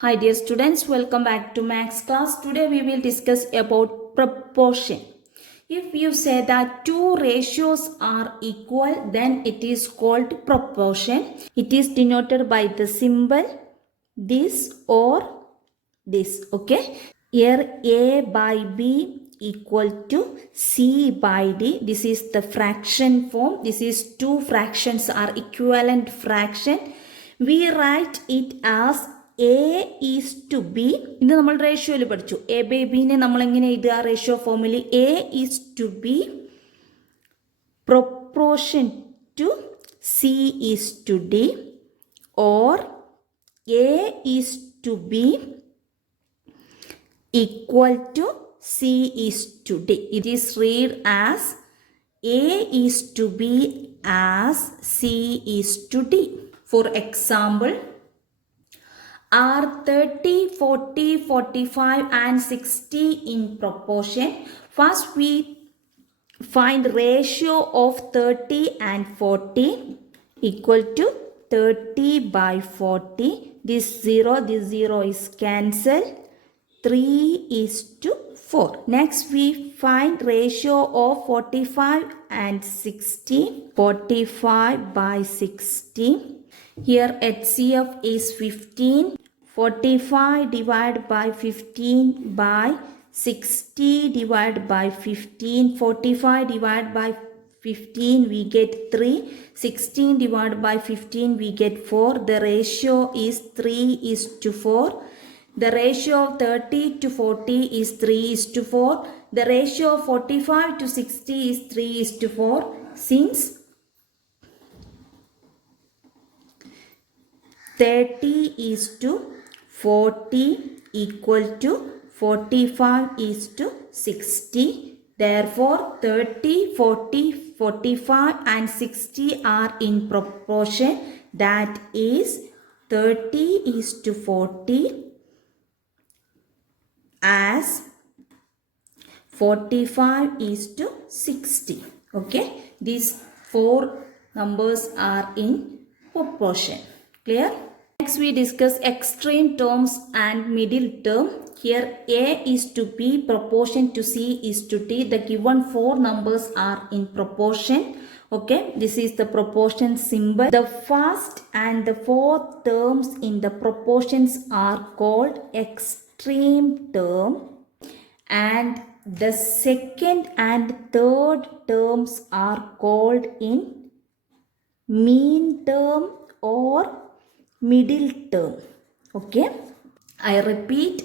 Hi dear students, welcome back to Max class. Today we will discuss about proportion. If you say that two ratios are equal, then it is called proportion. It is denoted by the symbol this or this. Okay. Here A by B equal to C by D. This is the fraction form. This is two fractions are equivalent fraction. We write it as A is to B. ഇത് നമ്മൾ റേഷ്യോയിൽ പഠിച്ചു. A by B നെ നമ്മൾ എങ്ങനെ എഴുതുക ratio ഫോമിൽ A is to B proportion to C is to D or A is to B equal to C is to D. It is read as A is to B as C is to D. For example, are 30, 40, 45 and 60 in proportion? First we find ratio of 30 and 40 equal to 30 by 40. This 0 is cancelled. 3 is to 4. Next we find ratio of 45 and 60. 45 by 60. Here HCF is 15. 45 divided by 15 by 60 divided by 15. 45 divided by 15 we get 3. 16 divided by 15 we get 4. The ratio is 3 is to 4. The ratio of 30 to 40 is 3 is to 4. The ratio of 45 to 60 is 3 is to 4. Since 30 is to 40 equal to 45 is to 60. Therefore, 30, 40, 45 and 60 are in proportion. That is 30 is to 40 as 45 is to 60. Okay. These four numbers are in proportion. Clear? Next we discuss extreme terms and middle term. Here A is to B, proportion to C is to D. The given four numbers are in proportion. Okay, this is the proportion symbol. The first and the fourth terms in the proportions are called extreme term, and the second and third terms are called in mean term or middle term. Okay, I repeat,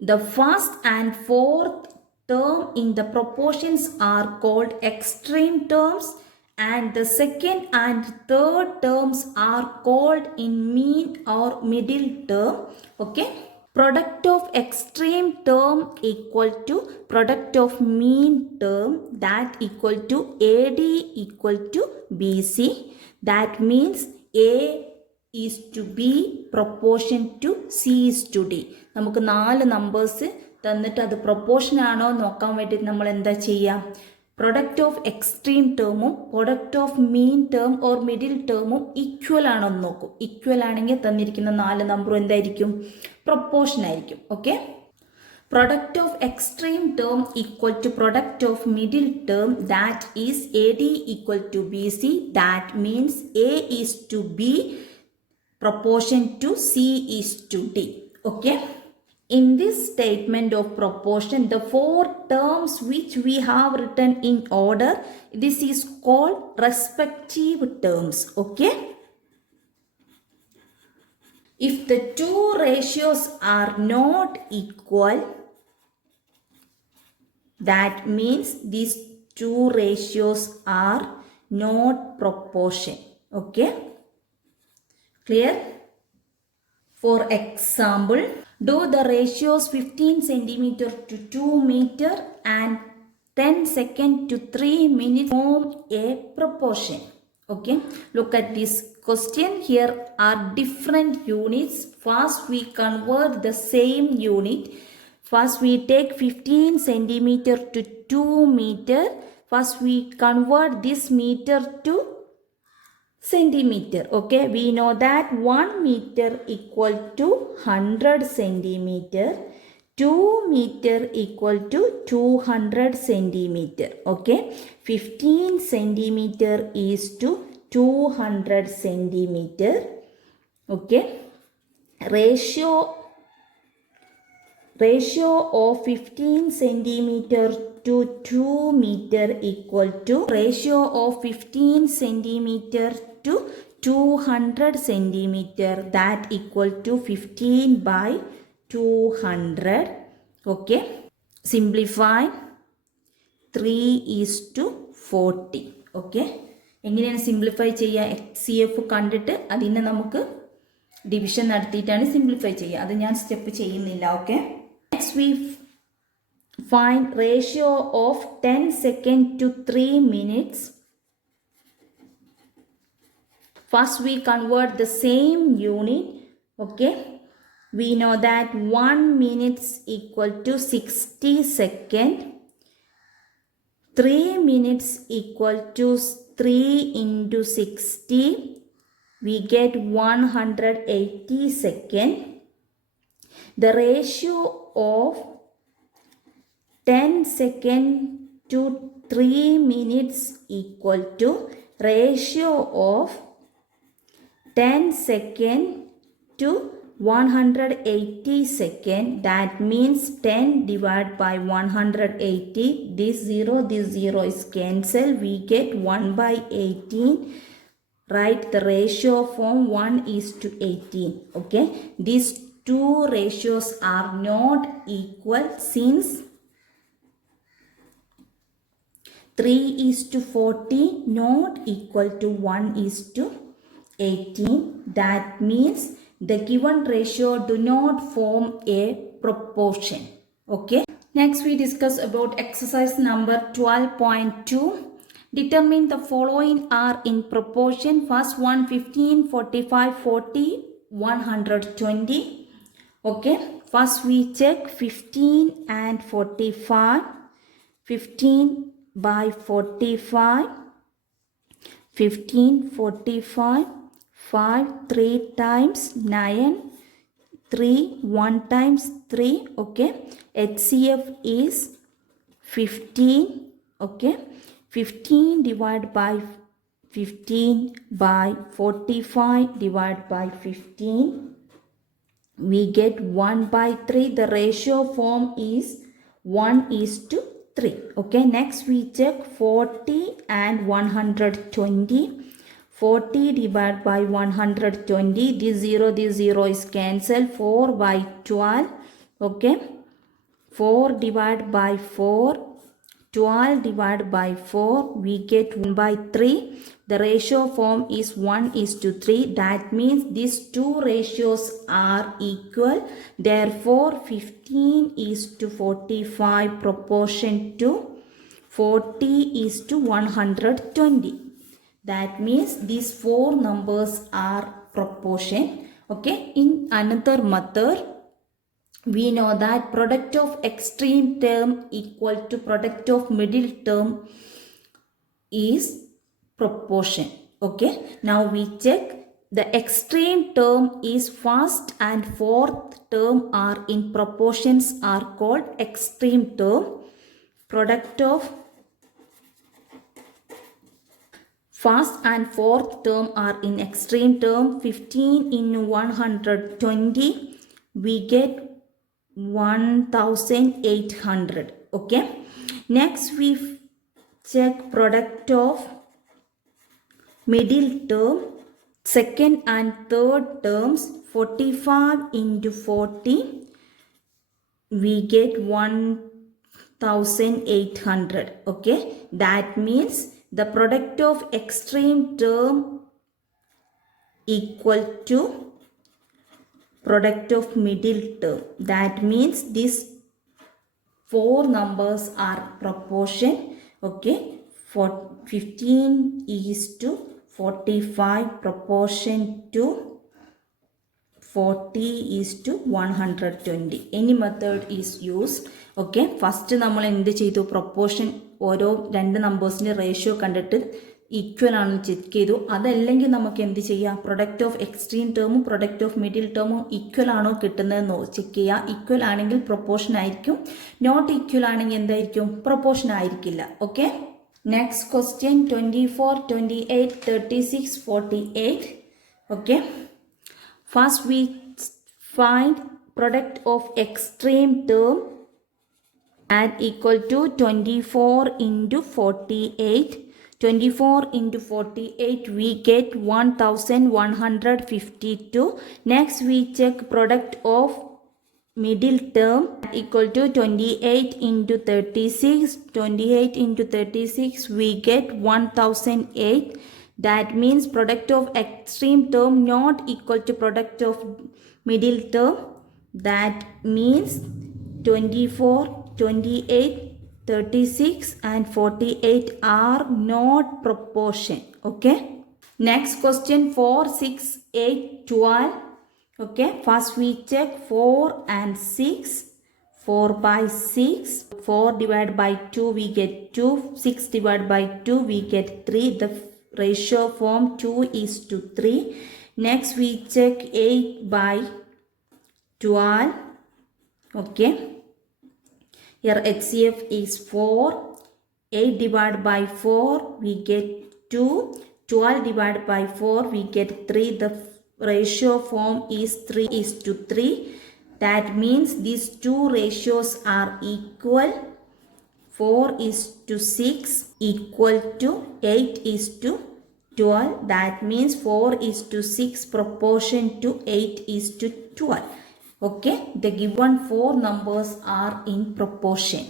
the first and fourth term in the proportions are called extreme terms, and the second and third terms are called in mean or middle term. Okay, product of extreme term equal to product of mean term, that equal to AD equal to BC. That means A is to B proportion to C is to D. നമുക്ക് 4 numbers തന്നിട്ട് അത് proportion ആണോ നോക്കാൻ വേണ്ടിയിട്ട് നമ്മൾ എന്താ ചെയ്യുക, product of extreme ടേമും product of mean term or middle ടേമും ഈക്വൽ ആണോ എന്ന് നോക്കും. ഈക്വൽ ആണെങ്കിൽ തന്നിരിക്കുന്ന 4 നമ്പറും എന്തായിരിക്കും, പ്രൊപ്പോർഷൻ ആയിരിക്കും. Okay, product of extreme term equal to product of middle term, that is AD equal to BC. That means A is to B proportion to C is to D. Okay, in this statement of proportion, the four terms which we have written in order, this is called respective terms. Okay, if the two ratios are not equal, that means these two ratios are not proportion. Okay, clear? For example, do the ratios 15 centimeter to 2 meter and 10 second to 3 minutes form a proportion. Okay, look at this question. Here are different units. First we convert the same unit. First we take 15 centimeter to 2 meter. First we convert this meter to centimeter. Okay, we know that 1 meter equal to 100 centimeter. 2 meter equal to 200 centimeter. Okay, 15 centimeter is to 200 centimeter. Okay, ratio of 15 centimeter to 2 meter equal to ratio of 15 centimeter to 200 centimeter, that equal to 15 by 200. Okay, simplify 3 is to 40. Okay, എങ്ങനെയാണ് simplify ചെയ്യുക? HCF കണ്ടിട്ട് അതിനെ നമുക്ക് division നടത്തിയിട്ടാണ് simplify ചെയ്യുക. അത് ഞാൻ step ചെയ്യുന്നില്ല. Okay, next we find ratio of 10 second to 3 minutes. First we convert the same unit. Okay, we know that 1 minute equal to 60 second. 3 minutes equal to 3 into 60. We get 180 second. The ratio of 10 second to 3 minutes equal to ratio of 10 second to 180 second. That means 10 divided by 180. This 0 is cancelled. We get 1 by 18. Write the ratio from 1 is to 18. Okay, these two ratios are not equal since 3 is to 40 not equal to 1 is to 18. That means the given ratio do not form a proportion. Okay, next we discuss about exercise number 12.2. Determine the following are in proportion. First one 15, 45, 40, 120. Okay, first we check 15 and 45. 15 by 45. 15, 45. 5 3 times 9. 3 1 times 3. Okay, HCF is 15. Okay, 15 divided by 15 by 45 divided by 15. We get 1 by 3. The ratio form is 1 is to 3. Okay, next we check 40 and 120. 40 divided by 120. This 0 is cancelled. 4 by 12. Okay, 4 divided by 4. 12 divided by 4. We get 1 by 3. The ratio form is 1 is to 3. That means these two ratios are equal. Therefore 15 is to 45 proportion to 40 is to 120. That means these four numbers are proportion. Okay, in another method we know that product of extreme term equal to product of middle term is proportion. Okay, now we check the extreme term is first and fourth term are in proportions are called extreme term. Product of first and fourth term are in extreme term. 15 in 120 we get 1800. Okay, next we check product of middle term. Second and third terms 45 into 40 we get 1800. Okay, that means the product of extreme term equal to product of middle term. That means these four numbers are proportion. Okay, for 15 is to 45 proportion to 40 is to 120. Any method is used. Okay, first നമ്മൾ എന്ത് ചെയ്തു? Proportion ഓരോ രണ്ട് നമ്പേഴ്സിൻ്റെ ratio കണ്ടിട്ട് equal ആണെന്ന് check ചെയ്തു. അതല്ലെങ്കിൽ നമുക്ക് എന്ത് ചെയ്യാം, പ്രൊഡക്റ്റ് ഓഫ് എക്സ്ട്രീം ടേമും പ്രൊഡക്റ്റ് ഓഫ് മിഡിൽ ടേമും ഈക്വൽ ആണോ കിട്ടുന്നതെന്ന് ചെക്ക് ചെയ്യുക. ഈക്വൽ ആണെങ്കിൽ പ്രൊപ്പോർഷൻ ആയിരിക്കും, നോട്ട് ഈക്വൽ ആണെങ്കിൽ എന്തായിരിക്കും, പ്രൊപ്പോർഷൻ ആയിരിക്കില്ല. Okay, next question 24, 28, 36, 48. Okay, first we find product of extreme term and equal to 24 into 48. 24 into 48 we get 1152. Next we check product of middle term equal to 28 into 36. 28 into 36 we get 1008. That means product of extreme term not equal to product of middle term. That means 24, 28, 36 and 48 are not proportion. Okay, next question 4, 6, 8, 12. Okay, first we check 4 and 6. 4 by 6, 4 divided by 2 we get 2, 6 divided by 2 we get 3. The ratio form 2:3. Next we check 8 by 12. Okay, here HCF is 4. 8 divided by 4 we get 2. 12 divided by 4 we get 3. The ratio form is 3:3. That means these two ratios are equal. 4:6 equal to 8:12. That means 4:6 proportion to 8:12. Okay, the given four numbers are in proportion.